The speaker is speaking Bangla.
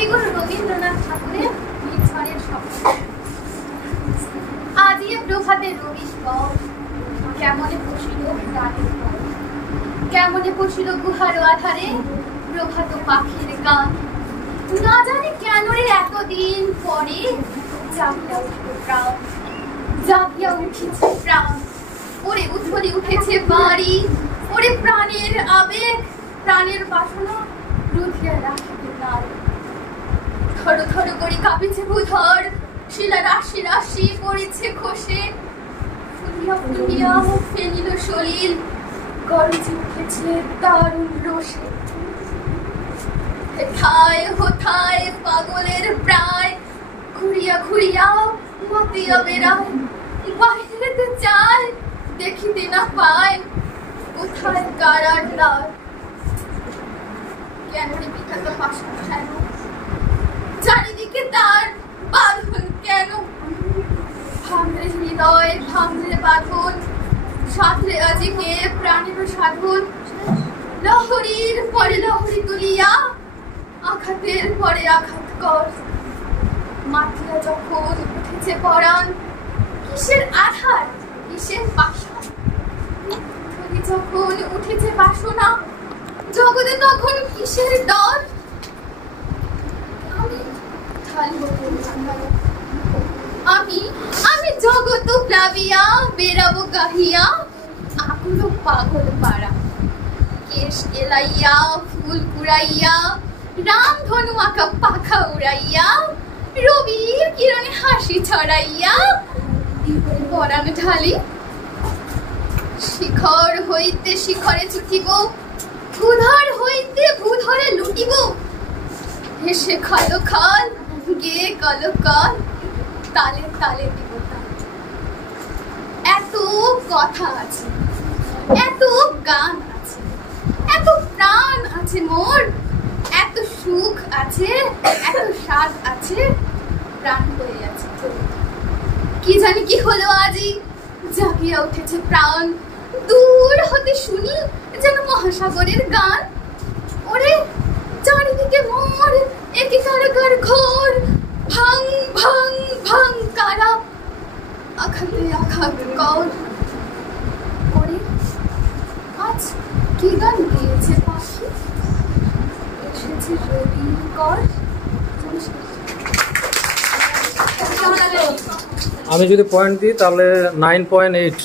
কবিগুরু রবীন্দ্রনাথ ঠাকুরের ঝড়ের স্বপ্ন। আজি প্রভাতের রবিশ পথ, কেমনে পশিল প্রাণের পথ, কেমনে পশিল গুহার আধারে প্রভাত পাখির গান। না জানি কেন রে এতদিন পরে জাগিয়া উঠিল প্রাণ, জাগিয়া উঠেছে প্রাণ। ওরে উঠলি উঠেছে বাড়ি, ওরে প্রাণের আবেগ, প্রাণের বাসনা রুধিয়া রাখিতে নাই। থরো থরো করি কাঁপিছে ভূধর, শিলা রাশি রাশি পড়েছে খসে। ফুলিয়া ফুলিয়া ফেলিল সলিল, গরজে উঠেছে দারুণ রোষে। হেথায় হোথায় পাগলের প্রায়, ঘুরিয়া ঘুরিয়া মাতিয়া বেড়ায়। বাহিরেতে চায় দেখিতে না পায়, কোথায় কারার দ্বার। কেন রে বিখ্যাত পাষাণ কেন, চারিদিকে তার বাঁধন কেন। ভাঙরে হৃদয় ভাঙরে বাঁধন, সাঁতরে আজিকে প্রাণের সাধন। লহরীর পরে লহরী তুলিয়া, আঘাতের পরে আঘাত কর। মাটিয়া যখন উঠেছে পরাণ, কিসের আধার কিসের পাষাণ। যখন উঠেছে বাসনা, জগতে তখন কিসের ডর। আমি আমি জগৎ প্লাবিয়া বেরাবো গাহিয়া, আকুল পাগল পাড়া। কেশ এলাইয়া ফুল কুড়াইয়া, রাম ধনু আঁকা পাখা উড়াইয়া, রবির কিরণে হাসি ছড়াইয়া পরাণ ঢালি। শিখর হইতে শিখরে ছুটিব, ভূধর হইতে ভূধরে লুটিব। হেসে খালো খাল, গে কল কল, তালে তালে দিব তাল। এত কথা আছে, এত গান আছে, এত প্রাণ আছে মোর, এত সুখ আছে, এত স্বাদ আছে, প্রাণ হয়ে আছে। কি জানি কি হলো আজি, জাগিয়া উঠেছে প্রাণ। দূর হতে শুনি যেন মহাসাগরের গান। ওরে চারিদিকে মোর একে কারাগার ঘোর, ভাং ভাং ভাং কারা, আঘাতে আঘাত কর। ওরে আজ কি গান গেয়েছে পাখি, এসেছে রবি কর। আমি যদি পয়েন্ট দিই তাহলে 9.8।